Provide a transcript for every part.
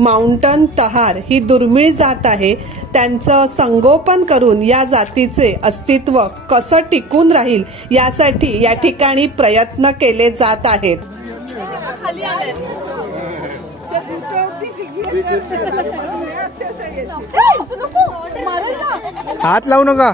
Mountain तहार ही दुर्मिळ जात आहे, त्यांचं संगोपन करून या जातीचे अस्तित्व कसं टिकून राहील यासाठी या ठिकाणी प्रयत्न केले जात आहेत। हात लावू नका।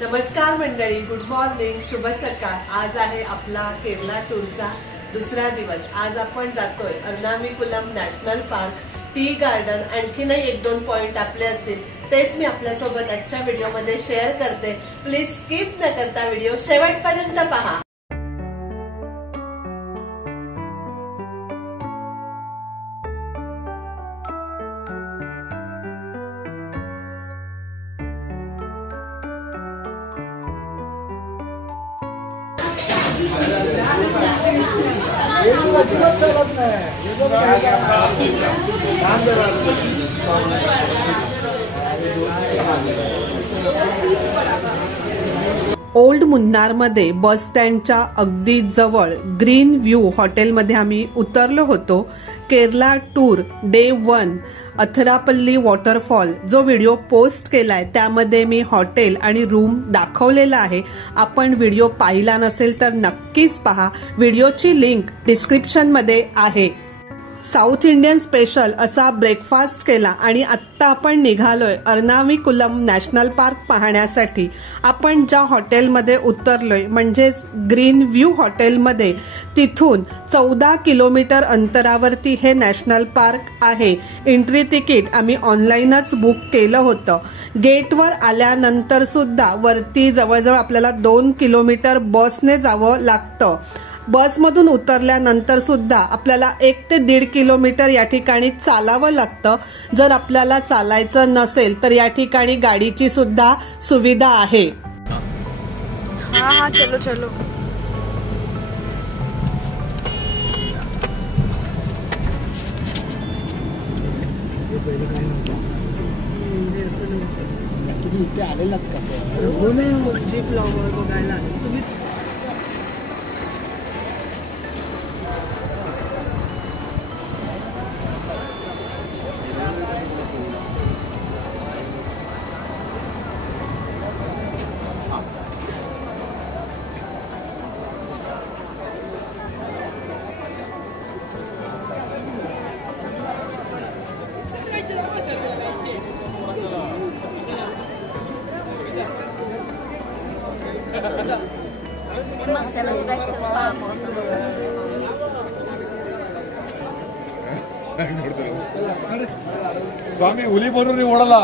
नमस्कार मंडळी, गुड मॉर्निंग, शुभ सकाळ। आज आहे आपला केरला टूरचा दुसरा दिवस। आज आपण जातोय Ernakulam national park, tea garden, आणखीनही 1-2 पॉइंट आपले असतील तेच मी आपल्यासोबत आजच्या व्हिडिओमध्ये शेअर करते। प्लीज स्किप न करता व्हिडिओ शेवटपर्यंत पहा। ओल्ड मुन्नारमध्ये बस स्टँडच्या अगदी जवळ ग्रीन व्ह्यू हॉटेलमध्ये आम्ही उतरलो होतो। केरला टूर डे 1 अथरापल्ली वॉटरफॉल जो व्हिडिओ पोस्ट केलाय त्यामध्ये मी हॉटेल आणि रूम दाखवलेला आहे। आपण व्हिडिओ पाहिला नसेल तर नक्कीच पहा, व्हिडिओची लिंक डिस्क्रिप्शन मध्ये आहे। साऊथ इंडियन स्पेशल असा ब्रेकफास्ट केला आणि आत्ता आपण निघालोय एर्नाकुलम नॅशनल पार्क पाहण्यासाठी। आपण ज्या हॉटेलमध्ये उतरलोय म्हणजेच ग्रीन व्ह्यू हॉटेलमध्ये, तिथून 14 किलोमीटर अंतरावरती हे नॅशनल पार्क आहे। एंट्री तिकीट आम्ही ऑनलाईनच बुक केलं होतं। गेटवर आल्यानंतर सुद्धा वरती जवळजवळ आपल्याला 2 किलोमीटर बसने जावं लागतं। बसमधून उतरल्यानंतर सुद्धा आपल्याला 1 ते 1.5 किलोमीटर या ठिकाणी चालावं लागतं। जर आपल्याला चालायचं नसेल तर या ठिकाणी गाडीची सुद्धा सुविधा आहे। हाँ चलो चलो। जी फ्लॉवर बघायला तुम्ही स्वामी हुली बनून ओढला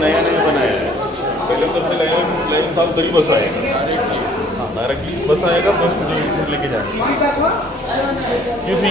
नया नया बनाया है। पहले तो लाइन था उधर ही बस आएगा, डायरेक्टली बस आएगा, बस लेके जाएगा। एक्सक्यूज मी,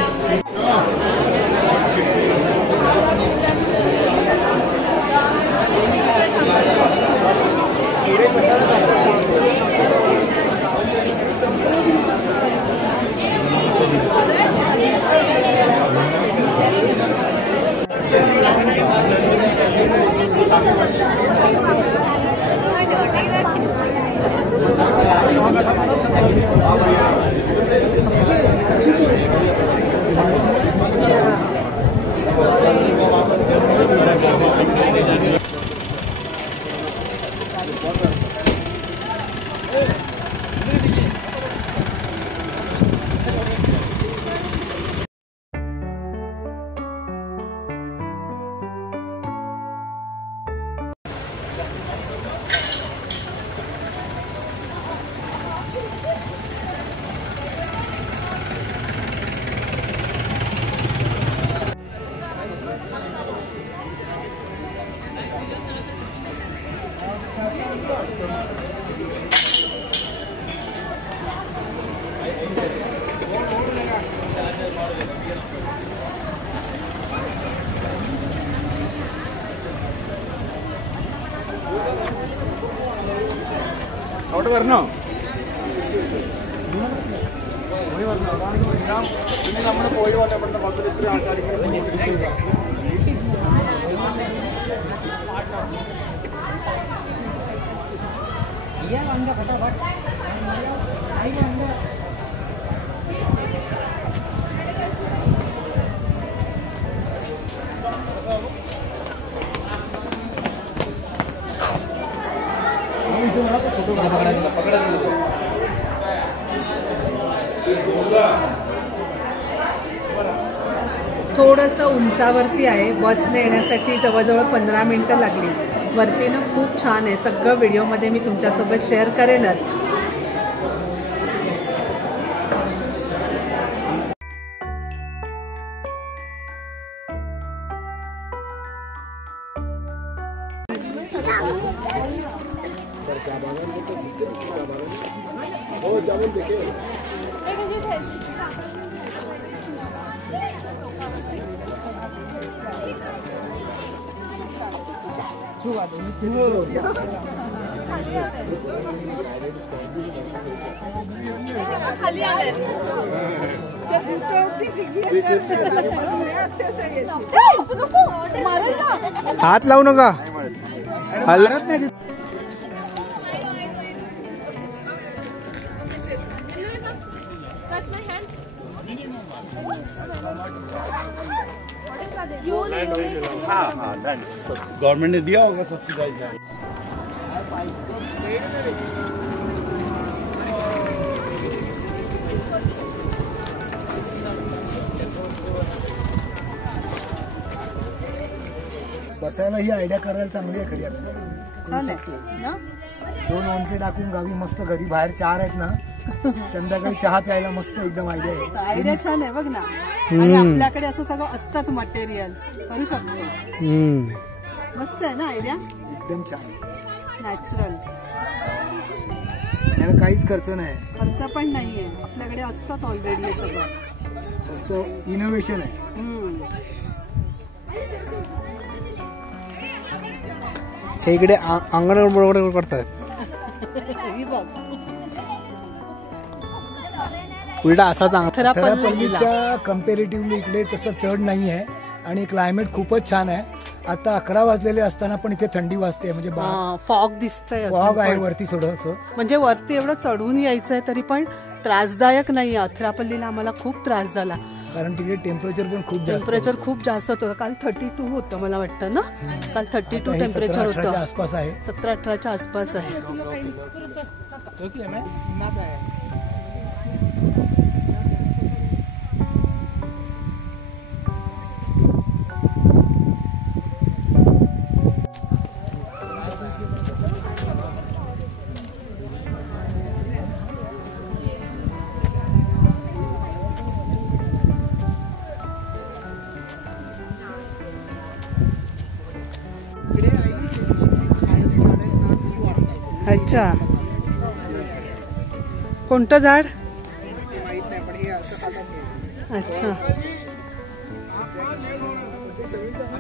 വരണോ? നമ്മൾ പോയി പോലെ ഇവിടുത്തെ ബസ്സിൽ ഇത്ര ആൾക്കാർ थोडंसं उंचावरती आहे. बसने येण्यासाठी जवळजवळ 15 मिनिटं लागली. वरतीनं खूप छान आहे. सगळं व्हिडिओमध्ये मी तुमच्यासोबत शेअर करेनच. हात लावू नका. हलत नाही. गवर्नमेंट ने दिया होगा सब्सिडाइज. बसायला ही आयडिया करायला चांगली आहे खरी. आपल्याला 2 ओंठे टाकून गावी मस्त. घरी बाहेर 4 आहेत ना, संध्याकाळी चहा प्यायला मस्त एकदम आयडिया आहे. आयडिया छान आहे बघ ना. आणि आपल्याकडे असं सगळं असतंच मटेरियल, करू शकतो. मस्त आहे ना आयडिया. एकदम छान, नॅचरल. याला काहीच खर्च नाही. खर्च पण नाहीये, आपल्याकडे असतंच ऑलरेडी हे सगळं. फक्त इनोव्हेशन आहे. हे इकडे अंगण बरोबर करतात. उलटा असा चांगला. थरापल्लीच्या कम्पॅरेटिव्हली इकडे तसं चढ नाही आहे आणि क्लायमेट खूपच छान आहे. आता 11 वाजलेले असताना पण इथे थंडी वाजते. म्हणजे फॉग दिसतंय. फॉग आहे वरती थोडंसं. म्हणजे वरती एवढं चढून यायचंय तरी पण त्रासदायक नाही. अथरापल्लीला आम्हाला खूप त्रास झाला कारण तिकडे टेम्परेचर पण खूप जास्त. टेम्परेचर खूप जास्त होतं. काल 32 होतं मला वाटतं ना. काल 32 टेम्परेचर होतं. आसपास आहे. 17-18च्या आसपास आहे. अच्छा, कोणतं झाड? अच्छा,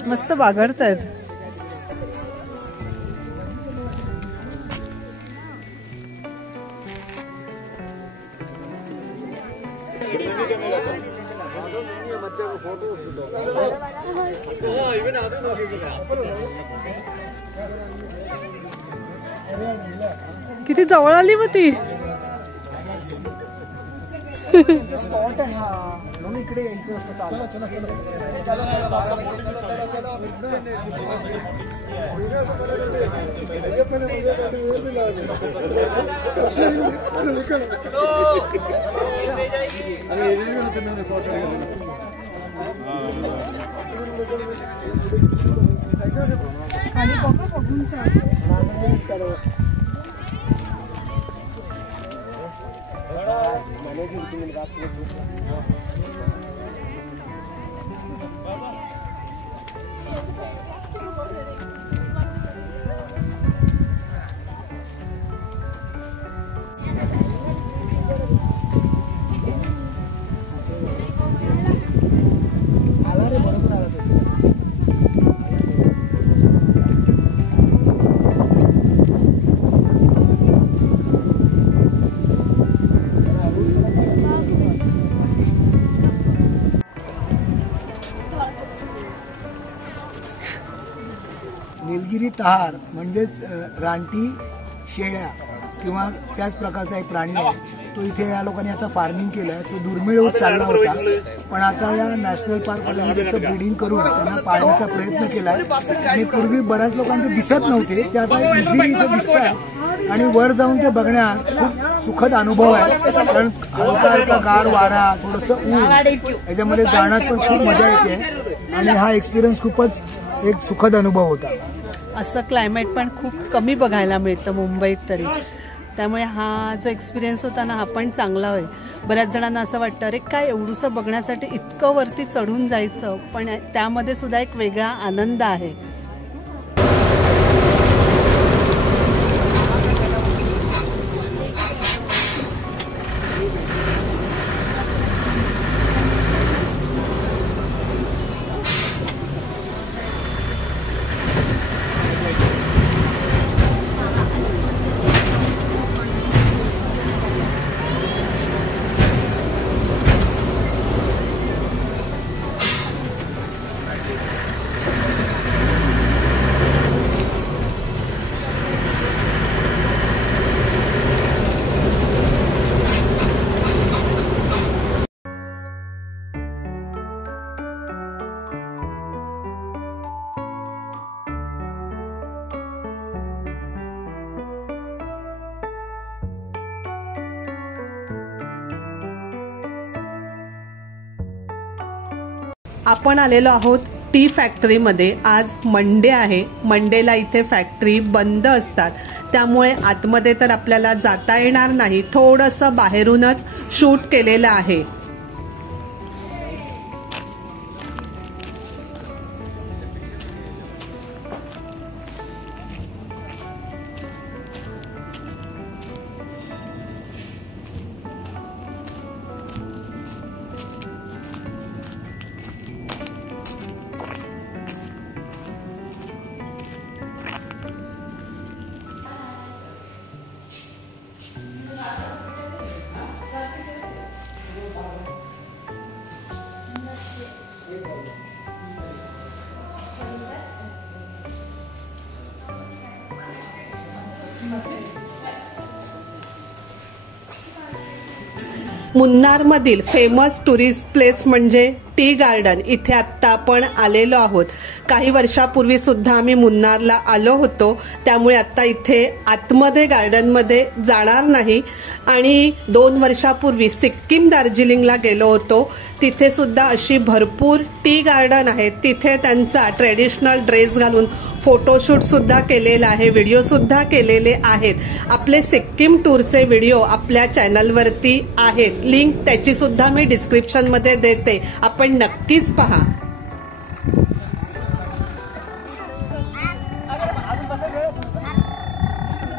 मस्त बागडतायत. किती जवळ आली मग ती. स्पॉट आहे हा, म्हणून इकडे यायचं असतं. खाली बघून निलगिरी तहार म्हणजेच रानटी शेळ्या किंवा त्याच प्रकारचा एक प्राणी आहे तो इथे या लोकांनी आता फार्मिंग केलाय. तो दुर्मिळ होत चालला होता, पण आता या नॅशनल पार्क वाल्यांनी त्याचं ब्रीडिंग करून त्यांना पाळण्याचा प्रयत्न केलाय. आणि पूर्वी बऱ्याच लोकांचे दिसत नव्हते, ते आता इझिली इथे दिसतात आणि वर जाऊन ते बघण्यात खूप सुखद अनुभव आहे. कारण हलका हलका गार वारा, थोडंसं ऊन, याच्यामध्ये जाण्यात पण खूप मजा येते आणि हा एक्सपिरियन्स खूपच एक सुखद अनुभव होता. असं क्लायमेट पण खूप कमी बघायला मिळतं मुंबईत तरी, त्यामुळे हा जो एक्सपिरियन्स होता ना हा पण चांगला होईल. बऱ्याच जणांना असं वाटतं अरे काय एवढंसं बघण्यासाठी इतकं वरती चढून जायचं, पण त्यामध्ये सुद्धा एक वेगळा आनंद आहे. आपण आलेलो आहोत टी फॅक्टरीमध्ये. आज मंडे आहे, मंडेला इथे फॅक्टरी बंद असतात, त्यामुळे आतमध्ये तर आपल्याला जाता येणार नाही. थोडंसं बाहेरूनच शूट केलेलं आहे. मुन्नारमधील फेमस टुरिस्ट प्लेस म्हणजे टी गार्डन. इथे आत्ता आपण आलेलो आहोत. काही वर्षापूर्वी सुद्धा आम्ही मुन्नारला आलो होतो, त्यामुळे आता इथे आतमध्ये गार्डनमध्ये जाणार नाही. आणि 2 वर्षापूर्वी सिक्कीम दार्जिलिंगला गेलो होतो, तिथे सुद्धा अशी भरपूर टी गार्डन आहेत. तिथे त्यांचा ट्रेडिशनल ड्रेस घालून फोटोशूट सुद्धा केलेला आहे, व्हिडिओ सुद्धा केलेले आहेत. आपले सिक्कीम टूरचे व्हिडिओ आपल्या चॅनलवरती आहेत, लिंक त्याची सुद्धा मी डिस्क्रिप्शन मध्ये देते, आपण नक्कीच पहा.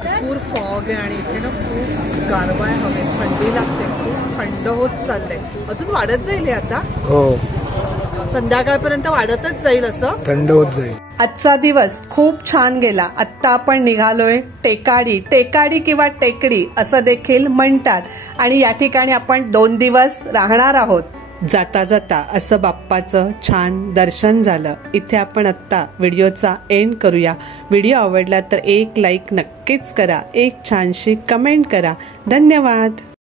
भरपूर फॉग आहे आणि इथे ना खूप गारवा आहे, हवेत थंडी लागते, खूप थंड होत चाललंय. अजून वाढत जाईल हे आता, हो संध्याकाळपर्यंत वाढतच जाईल, असं थंड होत जाईल. आजचा दिवस खूप छान गेला. आत्ता आपण निघालोय टेकाडी. टेकाडी किंवा टेकडी असं देखील म्हणतात आणि या ठिकाणी आपण 2 दिवस राहणार आहोत. जाता जाता असं बाप्पाचं छान दर्शन झालं. इथे आपण आत्ता व्हिडिओचा एंड करूया. व्हिडिओ आवडला तर एक लाईक नक्कीच करा, एक छानशी कमेंट करा. धन्यवाद.